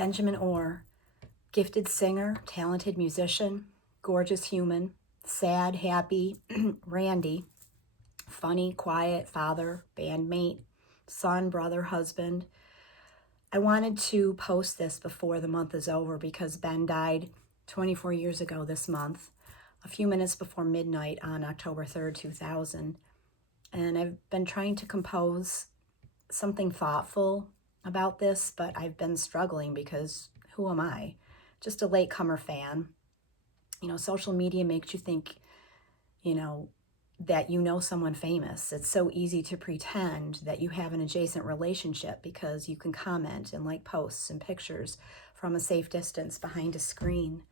Benjamin Orr, gifted singer, talented musician, gorgeous human, sad, happy, randy, funny, quiet, father, bandmate, son, brother, husband. I wanted to post this before the month is over because Ben died 24 years ago this month, a few minutes before midnight on October 3rd, 2000. And I've been trying to compose something thoughtful about this, but I've been struggling because who am I? Just a latecomer fan. Social media makes you think, that you know someone famous. It's so easy to pretend that you have an adjacent relationship because you can comment and like posts and pictures from a safe distance behind a screen.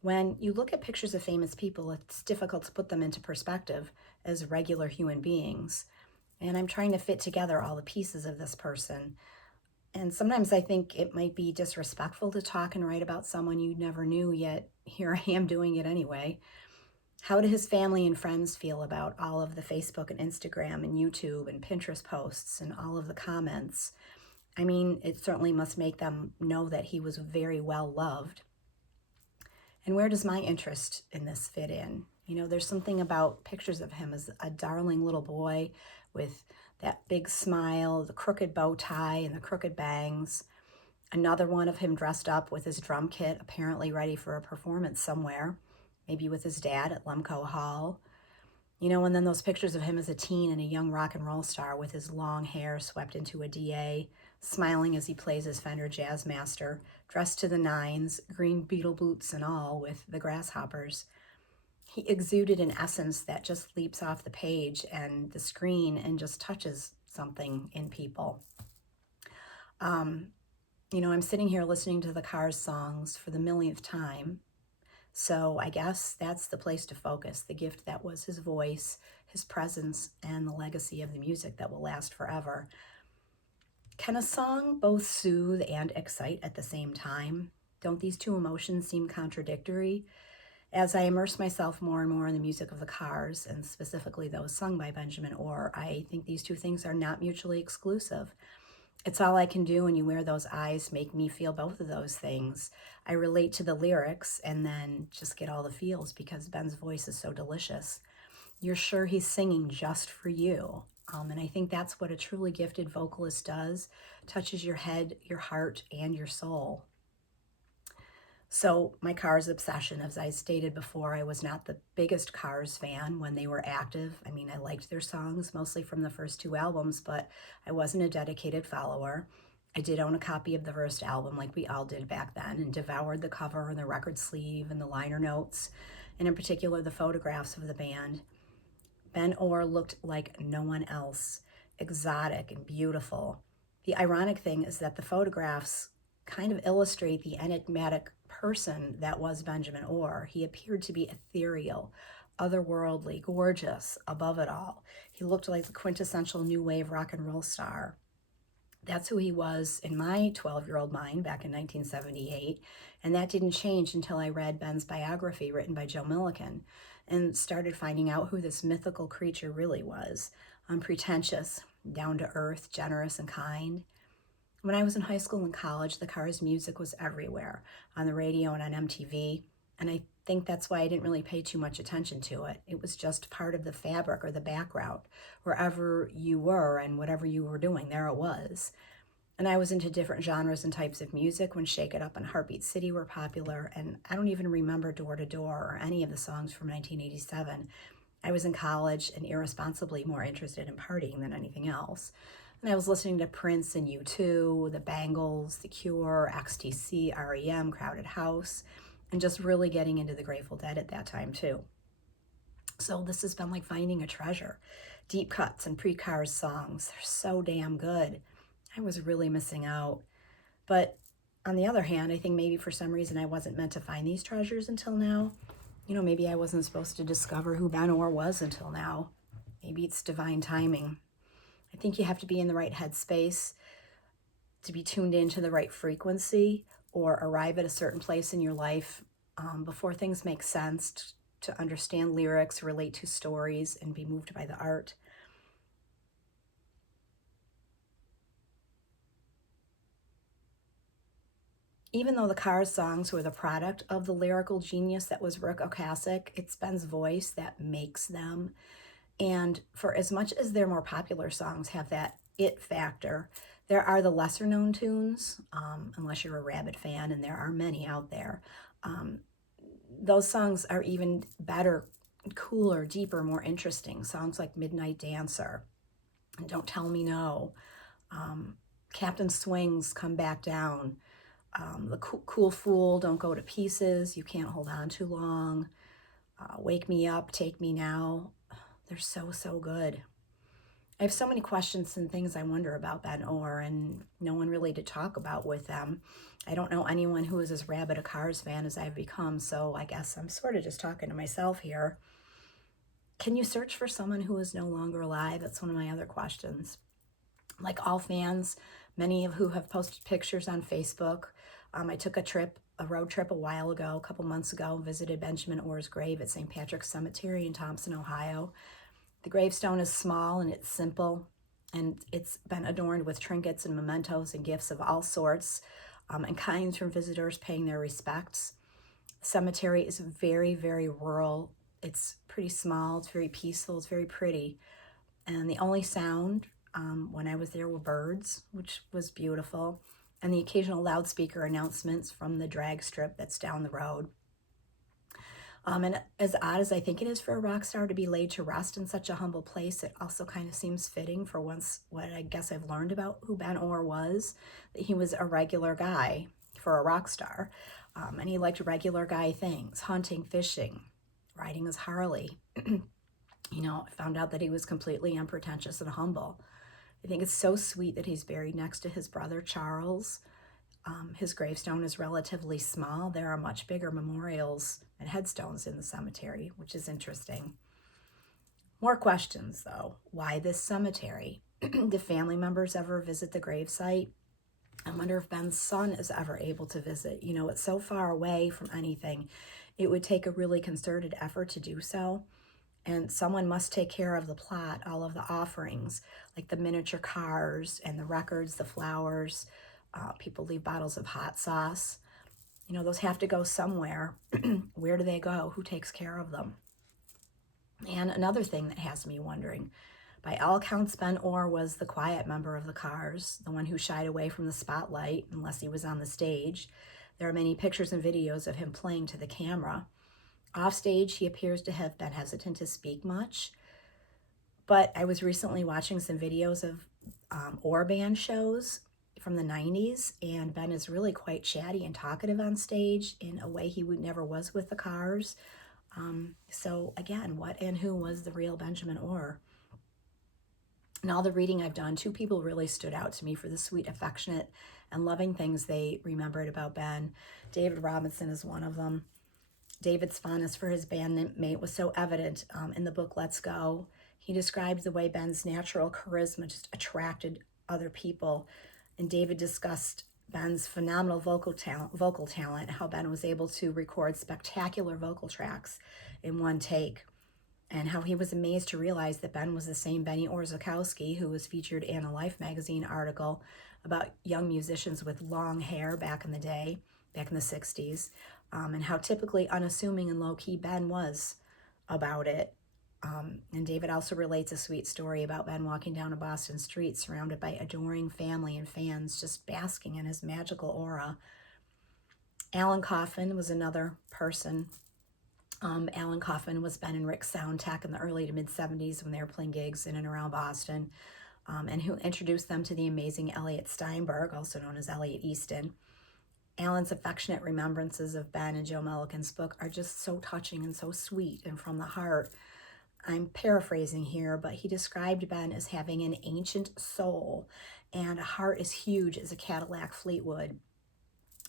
When you look at pictures of famous people, it's difficult to put them into perspective as regular human beings. And I'm trying to fit together all the pieces of this person. And sometimes I think it might be disrespectful to talk and write about someone you never knew, yet here I am doing it anyway. How do his family and friends feel about all of the Facebook and Instagram and YouTube and Pinterest posts and all of the comments? I mean, it certainly must make them know that he was very well loved. And where does my interest in this fit in? There's something about pictures of him as a darling little boy with that big smile, the crooked bow tie and the crooked bangs. Another one of him dressed up with his drum kit, apparently ready for a performance somewhere, maybe with his dad at Lemco Hall. And then those pictures of him as a teen and a young rock and roll star with his long hair swept into a DA, smiling as he plays his Fender Jazzmaster, dressed to the nines, green beetle boots and all, with the grasshoppers. He exuded an essence that just leaps off the page and the screen and just touches something in people. I'm sitting here listening to the Cars songs for the millionth time. So I guess that's the place to focus, the gift that was his voice, his presence, and the legacy of the music that will last forever. Can a song both soothe and excite at the same time? Don't these two emotions seem contradictory? As I immerse myself more and more in the music of the Cars, and specifically those sung by Benjamin Orr, I think these two things are not mutually exclusive. It's all I can do, and you wear those eyes make me feel both of those things. I relate to the lyrics and then just get all the feels because Ben's voice is so delicious. You're sure he's singing just for you. And I think that's what a truly gifted vocalist does, touches your head, your heart, and your soul. So my Cars obsession, as I stated before, I was not the biggest Cars fan when they were active. I mean, I liked their songs, mostly from the first two albums, but I wasn't a dedicated follower. I did own a copy of the first album, like we all did back then, and devoured the cover and the record sleeve and the liner notes, and in particular the photographs of the band. Ben Orr looked like no one else, exotic and beautiful. The ironic thing is that the photographs kind of illustrate the enigmatic person that was Benjamin Orr. He appeared to be ethereal, otherworldly, gorgeous, above it all. He looked like the quintessential new wave rock and roll star. That's who he was in my 12-year-old mind back in 1978, and that didn't change until I read Ben's biography written by Joe Milliken and started finding out who this mythical creature really was. Unpretentious, down to earth, generous, and kind. When I was in high school and college, the Cars music was everywhere, on the radio and on MTV, and I think that's why I didn't really pay too much attention to it. It was just part of the fabric or the background. Wherever you were and whatever you were doing, there it was. And I was into different genres and types of music when Shake It Up and Heartbeat City were popular, and I don't even remember Door to Door or any of the songs from 1987. I was in college and irresponsibly more interested in partying than anything else. And I was listening to Prince and U2, The Bangles, The Cure, XTC, REM, Crowded House, and just really getting into the Grateful Dead at that time too. So this has been like finding a treasure. Deep cuts and pre-Cars songs, they're so damn good. I was really missing out. But on the other hand, I think maybe for some reason I wasn't meant to find these treasures until now. Maybe I wasn't supposed to discover who Ben Orr was until now. Maybe it's divine timing. I think you have to be in the right headspace to be tuned into the right frequency or arrive at a certain place in your life before things make sense to understand lyrics, relate to stories, and be moved by the art. Even though the Cars songs were the product of the lyrical genius that was Rick Ocasek, it's Ben's voice that makes them. And for as much as their more popular songs have that it factor, there are the lesser known tunes, unless you're a Rabbit fan, and there are many out there. Um, those songs are even better, cooler, deeper, more interesting. Songs like Midnight Dancer, and Don't Tell Me No, um, Captain Swing's Come Back Down, the cool Fool, Don't Go to Pieces, You Can't Hold On Too Long, Wake Me Up, Take Me Now. They're so, so good. I have so many questions and things I wonder about Ben Orr, and no one really to talk about with them. I don't know anyone who is as rabid a Cars fan as I've become, so I guess I'm sort of just talking to myself here. Can you search for someone who is no longer alive? That's one of my other questions. Like all fans, many of who have posted pictures on Facebook, I took a road trip a while ago, a couple months ago, visited Benjamin Orr's grave at St. Patrick's Cemetery in Thompson, Ohio. The gravestone is small and it's simple, and it's been adorned with trinkets and mementos and gifts of all sorts, and kinds from visitors paying their respects. The cemetery is very, very rural. It's pretty small, it's very peaceful, it's very pretty. And the only sound when I was there were birds, which was beautiful, and the occasional loudspeaker announcements from the drag strip that's down the road. And as odd as I think it is for a rock star to be laid to rest in such a humble place, it also kind of seems fitting for once what I guess I've learned about who Ben Orr was, that he was a regular guy for a rock star. And he liked regular guy things, hunting, fishing, riding his Harley. I found out that he was completely unpretentious and humble. I think it's so sweet that he's buried next to his brother Charles. His gravestone is relatively small. There are much bigger memorials and headstones in the cemetery, which is interesting. More questions, though. Why this cemetery? Do family members ever visit the gravesite? I wonder if Ben's son is ever able to visit. It's so far away from anything. It would take a really concerted effort to do so. And someone must take care of the plot, all of the offerings, like the miniature cars and the records, the flowers. People leave bottles of hot sauce. Those have to go somewhere. Where do they go? Who takes care of them? And another thing that has me wondering, by all accounts, Ben Orr was the quiet member of the Cars, the one who shied away from the spotlight unless he was on the stage. There are many pictures and videos of him playing to the camera. Off stage, he appears to have been hesitant to speak much. But I was recently watching some videos of Orr band shows from the 90s, and Ben is really quite chatty and talkative on stage in a way he never was with the Cars. So again, what and who was the real Benjamin Orr? In all the reading I've done, two people really stood out to me for the sweet, affectionate, and loving things they remembered about Ben. David Robinson is one of them. David's fondness for his bandmate was so evident in the book Let's Go. He described the way Ben's natural charisma just attracted other people. And David discussed Ben's phenomenal vocal talent, how Ben was able to record spectacular vocal tracks in one take, and how he was amazed to realize that Ben was the same Benny Orzechowski who was featured in a Life magazine article about young musicians with long hair back in the day, back in the 60s, and how typically unassuming and low-key Ben was about it. And David also relates a sweet story about Ben walking down a Boston street surrounded by adoring family and fans just basking in his magical aura. Alan Coffin was another person. Alan Coffin was Ben and Rick's sound tech in the early to mid-70s when they were playing gigs in and around Boston, and who introduced them to the amazing Elliot Steinberg, also known as Elliot Easton. Alan's affectionate remembrances of Ben and Joe Milliken's book are just so touching and so sweet and from the heart. I'm paraphrasing here, but he described Ben as having an ancient soul and a heart as huge as a Cadillac Fleetwood.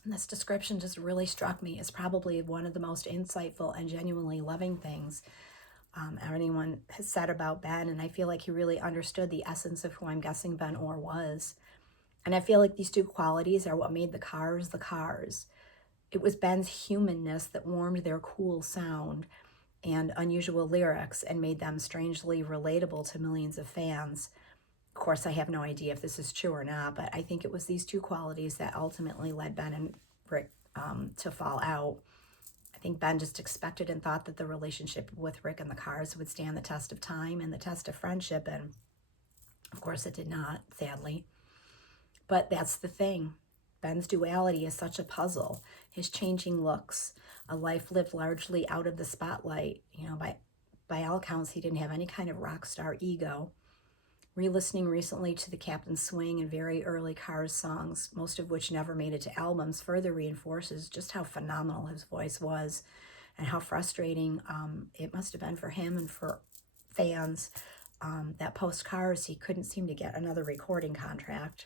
And this description just really struck me as probably one of the most insightful and genuinely loving things anyone has said about Ben, and I feel like he really understood the essence of who I'm guessing Ben Orr was. And I feel like these two qualities are what made the Cars the Cars. It was Ben's humanness that warmed their cool sound and unusual lyrics and made them strangely relatable to millions of fans. Of course, I have no idea if this is true or not, but I think it was these two qualities that ultimately led Ben and Rick to fall out. I think Ben just expected and thought that the relationship with Rick and the Cars would stand the test of time and the test of friendship, and of course it did not, sadly. But that's the thing. Ben's duality is such a puzzle. His changing looks, a life lived largely out of the spotlight. By all accounts, he didn't have any kind of rock star ego. Re-listening recently to the Captain Swing and very early Cars songs, most of which never made it to albums, further reinforces just how phenomenal his voice was and how frustrating it must have been for him and for fans that post-Cars he couldn't seem to get another recording contract.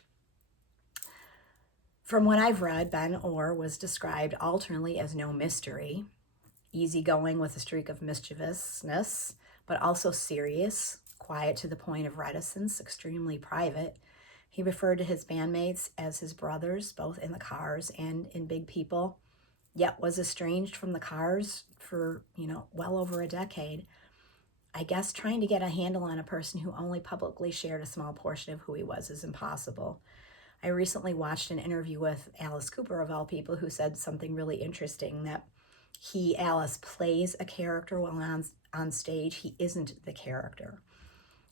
From what I've read, Ben Orr was described alternately as no mystery, easygoing with a streak of mischievousness, but also serious, quiet to the point of reticence, extremely private. He referred to his bandmates as his brothers, both in the Cars and in Big People, yet was estranged from the Cars for, well over a decade. I guess trying to get a handle on a person who only publicly shared a small portion of who he was is impossible. I recently watched an interview with Alice Cooper, of all people, who said something really interesting, that Alice, plays a character while on stage. He isn't the character.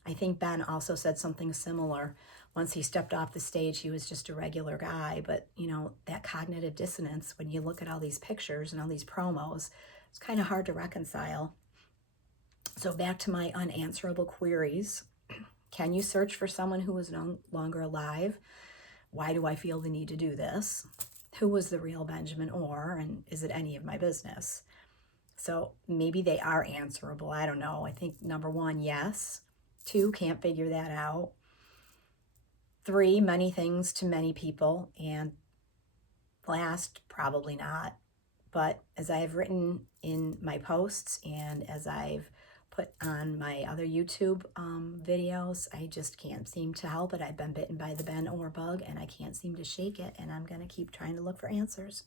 I think Ben also said something similar. Once he stepped off the stage, he was just a regular guy. But, that cognitive dissonance, when you look at all these pictures and all these promos, it's kind of hard to reconcile. So back to my unanswerable queries. Can you search for someone who is no longer alive? Why do I feel the need to do this? Who was the real Benjamin Orr, and is it any of my business? So maybe they are answerable. I don't know. I think number 1, yes. 2, can't figure that out. 3, many things to many people. And last, probably not. But as I have written in my posts and as I've put on my other YouTube videos, I just can't seem to help it. I've been bitten by the Ben Orr bug and I can't seem to shake it, and I'm going to keep trying to look for answers.